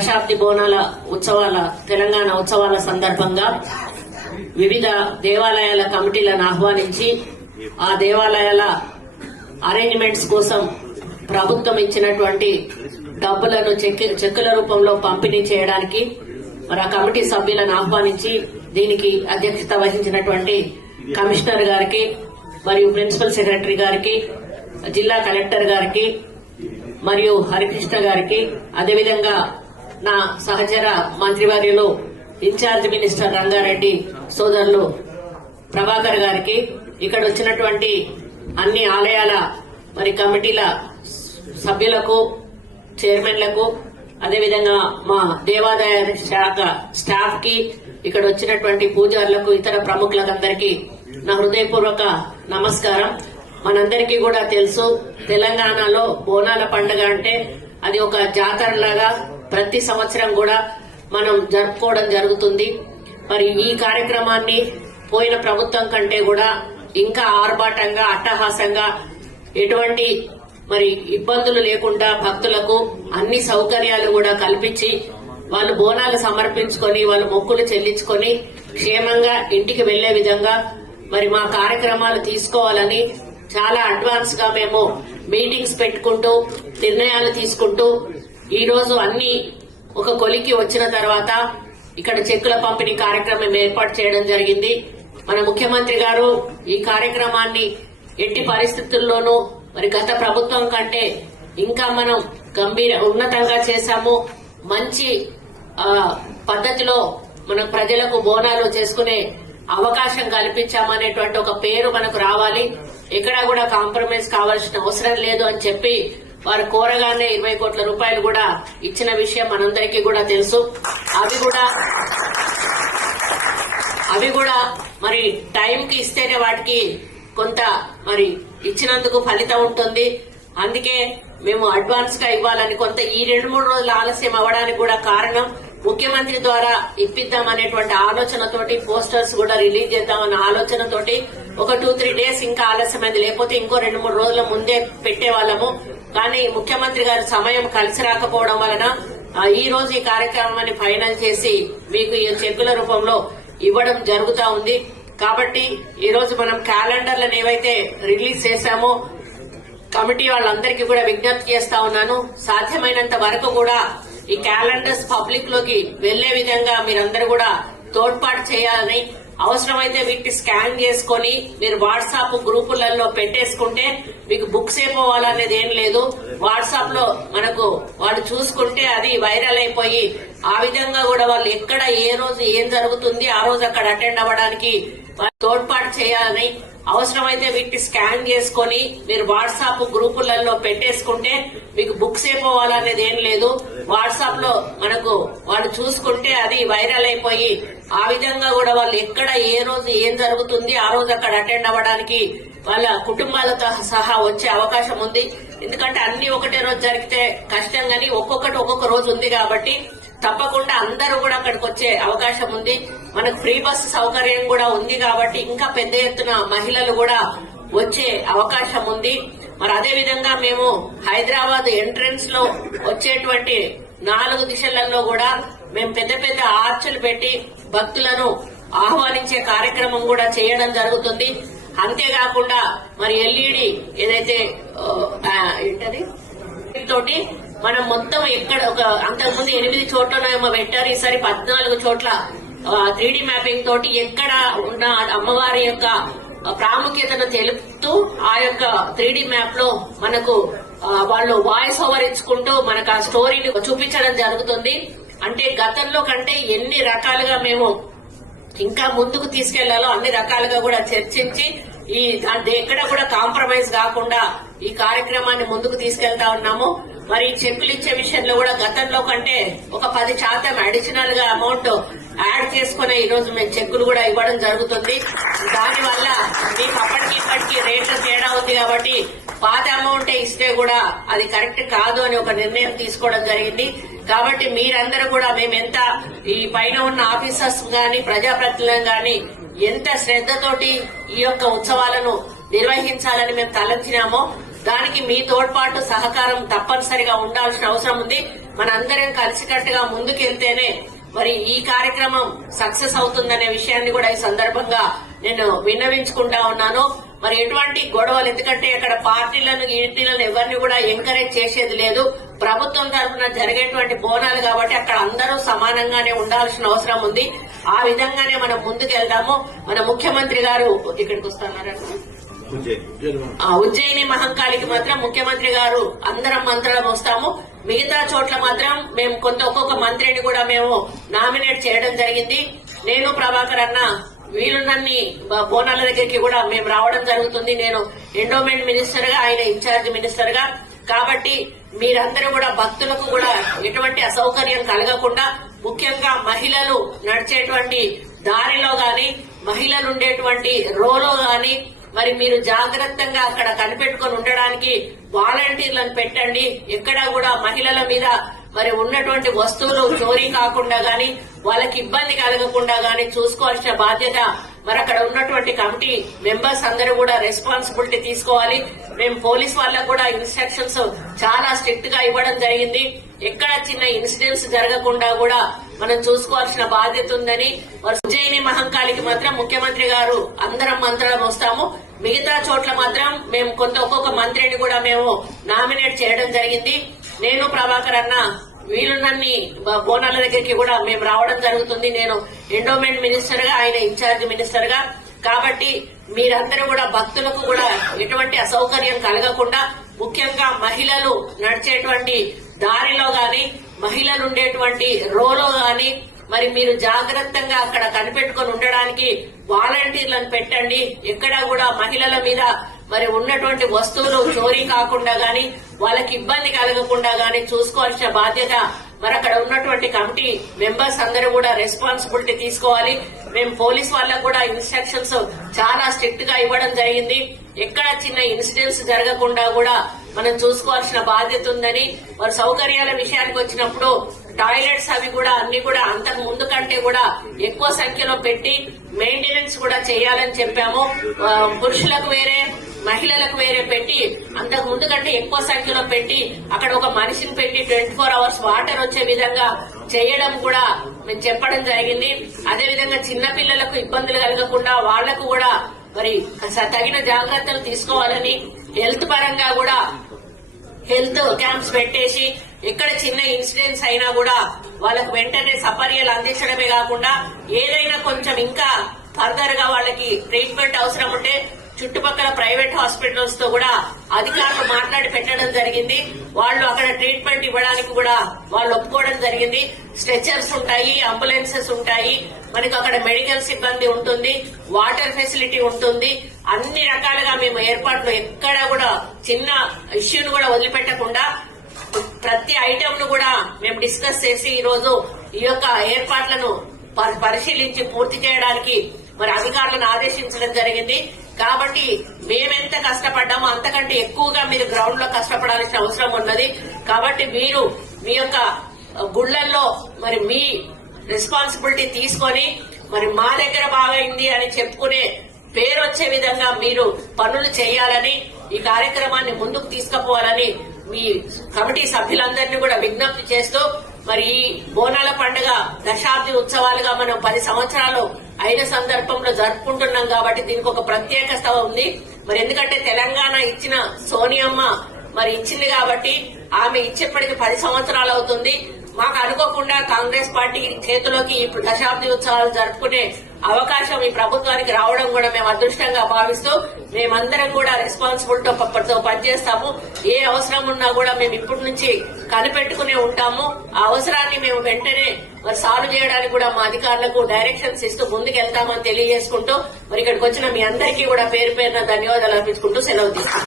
దశాబ్ది బోనాల ఉత్సవాల తెలంగాణ ఉత్సవాల సందర్భంగా వివిధ దేవాలయాల కమిటీలను ఆహ్వానించి ఆ దేవాలయాల అరేంజ్మెంట్స్ కోసం ప్రభుత్వం ఇచ్చినటువంటి డబ్బులను చెక్కుల రూపంలో పంపిణీ చేయడానికి మరి ఆ కమిటీ సభ్యులను ఆహ్వానించి దీనికి అధ్యక్షత వహించినటువంటి కమిషనర్ గారికి మరియు ప్రిన్సిపల్ సెక్రటరీ గారికి జిల్లా కలెక్టర్ గారికి మరియు హరికృష్ణ గారికి అదేవిధంగా నా సహచర మంత్రివర్యులు ఇన్ఛార్జ్ మినిస్టర్ రంగారెడ్డి సోదరులు ప్రభాకర్ గారికి ఇక్కడ వచ్చినటువంటి అన్ని ఆలయాల మరి కమిటీల సభ్యులకు చైర్మన్లకు అదేవిధంగా మా దేవాదాయ శాఖ స్టాఫ్ కి ఇక్కడ వచ్చినటువంటి పూజారులకు ఇతర ప్రముఖులకందరికీ నా హృదయపూర్వక నమస్కారం. మనందరికీ కూడా తెలుసు, తెలంగాణలో బోనాల పండుగ అంటే అది ఒక జాతరలాగా ప్రతి సంవత్సరం కూడా మనం జరుపుకోవడం జరుగుతుంది. మరి ఈ కార్యక్రమాన్ని పోయిన ప్రభుత్వం కంటే కూడా ఇంకా ఆర్భాటంగా అట్టహాసంగా ఎటువంటి మరి ఇబ్బందులు లేకుండా భక్తులకు అన్ని సౌకర్యాలు కూడా కల్పించి వాళ్ళు బోనాలు సమర్పించుకొని వాళ్ళు మొక్కులు చెల్లించుకొని క్షేమంగా ఇంటికి వెళ్లే విధంగా మరి మా కార్యక్రమాలు తీసుకోవాలని చాలా అడ్వాన్స్ గా మేము మీటింగ్స్ పెట్టుకుంటూ నిర్ణయాలు తీసుకుంటూ ఈ రోజు అన్ని ఒక కొలికి వచ్చిన తర్వాత ఇక్కడ చెక్కుల పంపిణీ కార్యక్రమం ఏర్పాటు చేయడం జరిగింది. మన ముఖ్యమంత్రి గారు ఈ కార్యక్రమాన్ని ఎట్టి పరిస్థితుల్లోనూ మరి గత ప్రభుత్వం కంటే ఇంకా మనం ఉన్నతంగా చేశాము. మంచి పద్ధతిలో మన ప్రజలకు బోనాలు చేసుకునే అవకాశం కల్పించామనేటువంటి ఒక పేరు మనకు రావాలి. ఎక్కడా కూడా కాంప్రమైజ్ కావాల్సిన అవసరం లేదు అని చెప్పి వారు కోరగానే 20 కోట్ల రూపాయలు కూడా ఇచ్చిన విషయం మనందరికీ కూడా తెలుసు. అవి కూడా మరి టైంకి ఇస్తేనే వాటికి కొంత మరి ఇచ్చినందుకు ఫలితం ఉంటుంది. అందుకే మేము అడ్వాన్స్ గా ఇవ్వాలని కొంత ఈ 2-3 రోజులు ఆలస్యం అవ్వడానికి కూడా కారణం ముఖ్యమంత్రి ద్వారా ఇప్పిద్దామనేటువంటి ఆలోచనతోటి పోస్టర్స్ కూడా రిలీజ్ చేద్దామన్న ఆలోచనతోటి ఒక 2-3 డేస్ ఇంకా ఆలస్యమైంది. లేకపోతే ఇంకో 2-3 రోజుల ముందే పెట్టేవాళ్ళము. కానీ ముఖ్యమంత్రి గారి సమయం కలిసి రాకపోవడం వలన ఈ రోజు ఈ కార్యక్రమాన్ని ఫైనల్ చేసి మీకు ఈ చెక్కుల రూపంలో ఇవ్వడం జరుగుతా ఉంది. కాబట్టి ఈ రోజు మనం క్యాలెండర్లను ఏవైతే రిలీజ్ చేశామో కమిటీ వాళ్ళందరికీ కూడా విజ్ఞప్తి చేస్తా ఉన్నాను, సాధ్యమైనంత వరకు కూడా ఈ క్యాలెండర్స్ పబ్లిక్ లోకి వెళ్లే విధంగా మీరందరూ కూడా తోడ్పాటు చేయాలని, అవసరమైతే వీటిని స్కాన్ చేసుకుని మీరు వాట్సాప్ గ్రూపులలో పెట్టేసుకుంటే మీకు బుక్స్ అయిపోవాలనేది ఏం లేదు. వాట్సాప్ లో మనకు వాళ్ళు చూసుకుంటే అది వైరల్ అయిపోయి ఆ విధంగా కూడా వాళ్ళు ఎక్కడ ఏ రోజు ఏం జరుగుతుంది ఆ రోజు అక్కడ అటెండ్ అవ్వడానికి తోడ్పాటు చేయాలని, అవసరమైతే వీటిని స్కాన్ చేసుకుని మీరు వాట్సాప్ గ్రూపులలో పెట్టేసుకుంటే మీకు బుక్స్ అయిపోవాలనేది ఏం లేదు. వాట్సాప్ లో మనకు వాళ్ళు చూసుకుంటే అది వైరల్ అయిపోయి ఆ విధంగా కూడా వాళ్ళు ఎక్కడ ఏ రోజు ఏం జరుగుతుంది ఆ రోజు అక్కడ అటెండ్ అవ్వడానికి వాళ్ళ కుటుంబాలతో సహా వచ్చే అవకాశం ఉంది. ఎందుకంటే అన్ని ఒకటే రోజు జరిగితే కష్టం, గానీ ఒక్కొక్కటి ఒక్కొక్క రోజు ఉంది కాబట్టి తప్పకుండా అందరూ కూడా అక్కడికి వచ్చే అవకాశం ఉంది. మనకు ఫ్రీ బస్సు సౌకర్యం కూడా ఉంది కాబట్టి ఇంకా పెద్ద ఎత్తున మహిళలు కూడా వచ్చే అవకాశం ఉంది. మరి అదే విధంగా మేము హైదరాబాద్ ఎంట్రన్స్ లో వచ్చేటువంటి 4 దిశలలో కూడా మేము పెద్ద పెద్ద ఆర్చులు పెట్టి భక్తులను ఆహ్వానించే కార్యక్రమం కూడా చేయడం జరుగుతుంది. అంతేకాకుండా మరి ఎల్ఈడి ఏదైతే ఏంటది తోటి మనం మొత్తం ఎక్కడ ఒక అంతకుముందు 8 చోట్లనేమో పెట్టారు, ఈసారి 14 చోట్ల 3D మ్యాపింగ్ తోటి ఎక్కడ ఉన్న అమ్మవారి యొక్క ప్రాముఖ్యతను తెలుపుతూ ఆ యొక్క 3D మ్యాప్ లో మనకు వాళ్ళు వాయిస్ ఓవర్ ఇచ్చుకుంటూ మనకు ఆ స్టోరీని చూపించడం జరుగుతుంది. అంటే గతంలో కంటే ఎన్ని రకాలుగా మేము ఇంకా ముందుకు తీసుకెళ్లాలో అన్ని రకాలుగా కూడా చర్చించి ఈ ఎక్కడ కూడా కాంప్రమైజ్ కాకుండా ఈ కార్యక్రమాన్ని ముందుకు తీసుకెళ్తా ఉన్నాము. మరి చెక్కులు ఇచ్చే విషయంలో కూడా గతంలో కంటే ఒక 10% అడిషనల్ గా అమౌంట్ యాడ్ చేసుకునే ఈ రోజు మేము చెక్కులు కూడా ఇవ్వడం జరుగుతుంది. దానివల్ల మీకు అప్పటికి ఇప్పటికీ రేట్లు తేడా ఉంది కాబట్టి పాత అమౌంటే ఇస్తే కూడా అది కరెక్ట్ కాదు అని ఒక నిర్ణయం తీసుకోవడం జరిగింది. కాబట్టి మీరందరూ కూడా మేమెంత ఈ పైన ఉన్న ఆఫీసర్స్ గాని ప్రజాప్రతినిధులను గాని ఎంత శ్రద్ధతోటి ఈ యొక్క ఉత్సవాలను నిర్వహించాలని మేము తలంచినామో దానికి మీ తోడ్పాటు సహకారం తప్పనిసరిగా ఉండాల్సిన అవసరం ఉంది. మనందరం కలిసికట్టుగా ముందుకెళ్తేనే మరి ఈ కార్యక్రమం సక్సెస్ అవుతుందనే విషయాన్ని కూడా ఈ సందర్భంగా నేను విన్నవించుకుంటా ఉన్నాను. మరి ఎటువంటి గొడవలు, ఎందుకంటే అక్కడ పార్టీలను ఈటీలను ఎవరిని కూడా ఎంకరేజ్ చేసేది లేదు. ప్రభుత్వం తరఫున జరిగేటువంటి బోనాలు కాబట్టి అక్కడ అందరూ సమానంగానే ఉండాల్సిన అవసరం ఉంది. ఆ విధంగానే మనం ముందుకెళ్దాము. మన ముఖ్యమంత్రి గారు ఇక్కడికి వస్తున్నారా? ఉజ్జయిని మహంకాళికి మాత్రం ముఖ్యమంత్రి గారు అందరం మంత్రులం వస్తాము. మిగతా చోట్ల మాత్రం మేము ఒక్కొక్క మంత్రిని కూడా మేము నామినేట్ చేయడం జరిగింది. నేను ప్రభాకర్ అన్న వీలున్నన్ని బోనాల దగ్గరికి కూడా మేము రావడం జరుగుతుంది. నేను ఎండోమెంట్ మినిస్టర్ గా, ఆయన ఇన్ఛార్జ్ మినిస్టర్ గా. కాబట్టి మీరందరూ కూడా భక్తులకు కూడా ఎటువంటి అసౌకర్యం కలగకుండా, ముఖ్యంగా మహిళలు నడిచేటువంటి దారిలో గాని, మహిళలు ఉండేటువంటి రోలో గాని మరి మీరు జాగ్రత్తగా అక్కడ కనిపెట్టుకుని ఉండడానికి వాలంటీర్లను పెట్టండి. ఎక్కడా కూడా మహిళల మీద మరి ఉన్నటువంటి వస్తువులు చోరీ కాకుండా గాని, వాళ్ళకి ఇబ్బంది కలగకుండా గాని చూసుకోవాల్సిన బాధ్యత మరి అక్కడ ఉన్నటువంటి కమిటీ మెంబర్స్ అందరూ కూడా రెస్పాన్సిబిలిటీ తీసుకోవాలి. మేము పోలీస్ వాళ్ళకు కూడా ఇన్స్ట్రక్షన్స్ చాలా స్ట్రిక్ట్ గా ఇవ్వడం జరిగింది. ఎక్కడ చిన్న ఇన్సిడెంట్స్ జరగకుండా కూడా మనం చూసుకోవాల్సిన బాధ్యత ఉందని. ఉజ్జయిని మహంకాళికి మాత్రం ముఖ్యమంత్రి గారు అందరం మంత్రులం వస్తాము. మిగతా చోట్ల మాత్రం మేము ఒక్కొక్క మంత్రిని కూడా మేము నామినేట్ చేయడం జరిగింది. నేను ప్రభాకర్ అన్న వీలున్నన్ని బోనాల దగ్గరికి కూడా మేము రావడం జరుగుతుంది. నేను ఎండోమెంట్ మినిస్టర్ గా, ఆయన ఇన్ఛార్జ్ మినిస్టర్ గా. కాబట్టి మీరందరూ కూడా భక్తులకు కూడా ఎటువంటి అసౌకర్యం కలగకుండా, ముఖ్యంగా మహిళలు నడిచేటువంటి దారిలో గాని, మహిళలు ఉండేటువంటి రోలో గాని మరి మీరు జాగ్రత్తగా అక్కడ కనిపెట్టుకుని ఉండడానికి వాలంటీర్లను పెట్టండి. ఎక్కడా కూడా మహిళల మీద మరి ఉన్నటువంటి వస్తువులు చోరీ కాకుండా గాని, వాళ్ళకి ఇబ్బంది కలగకుండా గాని చూసుకోవాల్సిన బాధ్యత మరి అక్కడ ఉన్నటువంటి కమిటీ మెంబర్స్ అందరూ కూడా రెస్పాన్సిబిలిటీ తీసుకోవాలి. మేము పోలీస్ వాళ్ళకు కూడా ఇన్స్ట్రక్షన్స్ చాలా స్ట్రిక్ట్ గా ఇవ్వడం జరిగింది. ఎక్కడ చిన్న ఇన్సిడెంట్స్ జరగకుండా కూడా మనం చూసుకోవాల్సిన బాధ్యత ఉందని. మరి సౌకర్యాల విషయానికి వచ్చినప్పుడు టాయిలెట్స్ అవి కూడా అన్ని కూడా అంతకు ముందు కంటే కూడా ఎక్కువ సంఖ్యలో పెట్టి మెయింటెనెన్స్ కూడా చేయాలని చెప్పాము. పురుషులకు వేరే, మహిళలకు వేరే పెట్టి అంతకు ముందు కంటే ఎక్కువ సంఖ్యలో పెట్టి అక్కడ ఒక మనిషిని పెట్టి 24 hours వాటర్ వచ్చే విధంగా చేయడం కూడా మేము చెప్పడం జరిగింది. అదేవిధంగా చిన్న పిల్లలకు ఇబ్బందులు కలగకుండా వాళ్లకు కూడా మరి తగిన జాగ్రత్తలు తీసుకోవాలని, హెల్త్ పరంగా కూడా హెల్త్ క్యాంప్స్ పెట్టేసి ఎక్కడ చిన్న ఇన్సిడెంట్స్ అయినా కూడా వాళ్ళకు వెంటనే సపర్యలు అందించడమే కాకుండా ఏదైనా కొంచెం ఇంకా ఫర్దర్ గా వాళ్ళకి ట్రీట్మెంట్ అవసరం ఉంటే చుట్టుపక్కల ప్రైవేట్ హాస్పిటల్స్ తో కూడా అధికారులు మాట్లాడి పెట్టడం జరిగింది. వాళ్ళు అక్కడ ట్రీట్మెంట్ ఇవ్వడానికి కూడా వాళ్ళు ఒప్పుకోవడం జరిగింది. స్ట్రెచర్స్ ఉంటాయి, అంబులెన్సెస్ ఉంటాయి, మనకు అక్కడ మెడికల్ సిబ్బంది ఉంటుంది, వాటర్ ఫెసిలిటీ ఉంటుంది. అన్ని రకాలుగా మేము ఏర్పాట్లు ఎక్కడ కూడా చిన్న ఇష్యూను కూడా వదిలిపెట్టకుండా ప్రతి ఐటమ్ ను కూడా మేము డిస్కస్ చేసి ఈ రోజు ఈ యొక్క ఏర్పాట్లను పరిశీలించి పూర్తి చేయడానికి మరి అధికారులను ఆదేశించడం జరిగింది. కాబట్టి మేమెంత కష్టపడ్డామో అంతకంటే ఎక్కువగా మీరు గ్రౌండ్ లో కష్టపడాల్సిన అవసరం ఉన్నది. కాబట్టి మీరు మీ యొక్క గుళ్లల్లో మరి మీ రెస్పాన్సిబిలిటీ తీసుకొని మరి మా దగ్గర బాగైంది అని చెప్పుకునే పేరు వచ్చే విధంగా మీరు పనులు చేయాలని, ఈ కార్యక్రమాన్ని ముందుకు తీసుకుపోవాలని మీ కమిటీ సభ్యులందరినీ కూడా విజ్ఞప్తి చేస్తూ మరి ఈ బోనాల పండుగ దశాబ్ది ఉత్సవాలుగా మనం 10 సంవత్సరాలు అయిన సందర్భంలో జరుపుకుంటున్నాం. కాబట్టి దీనికి ఒక ప్రత్యేకత ఉంది. మరి ఎందుకంటే తెలంగాణ ఇచ్చిన సోనియమ్మ మరి ఇచ్చింది కాబట్టి ఆమె ఇచ్చేప్పటికి 10 సంవత్సరాలు అవుతుంది. మాకు అనుకోకుండా కాంగ్రెస్ పార్టీ చేతిలోకి ఈ దశాబ్ది ఉత్సవాలు జరుపుకునే అవకాశం ఈ ప్రభుత్వానికి రావడం కూడా మేము అదృష్టంగా భావిస్తూ మేమందరం కూడా రెస్పాన్సిబిలిటీతో పనిచేస్తాము. ఏ అవసరం ఉన్నా కూడా మేము ఇప్పటి నుంచి కనిపెట్టుకునే ఉంటాము. ఆ అవసరాన్ని మేము వెంటనే మరి సాల్వ్ చేయడానికి కూడా మా అధికారులకు డైరెక్షన్స్ ఇస్తూ ముందుకెళ్తామని తెలియజేసుకుంటూ మరి ఇక్కడికి వచ్చిన మీ అందరికీ కూడా పేరు పేరున ధన్యవాదాలు అర్పించుకుంటూ సెలవు తీసుకుంటాం.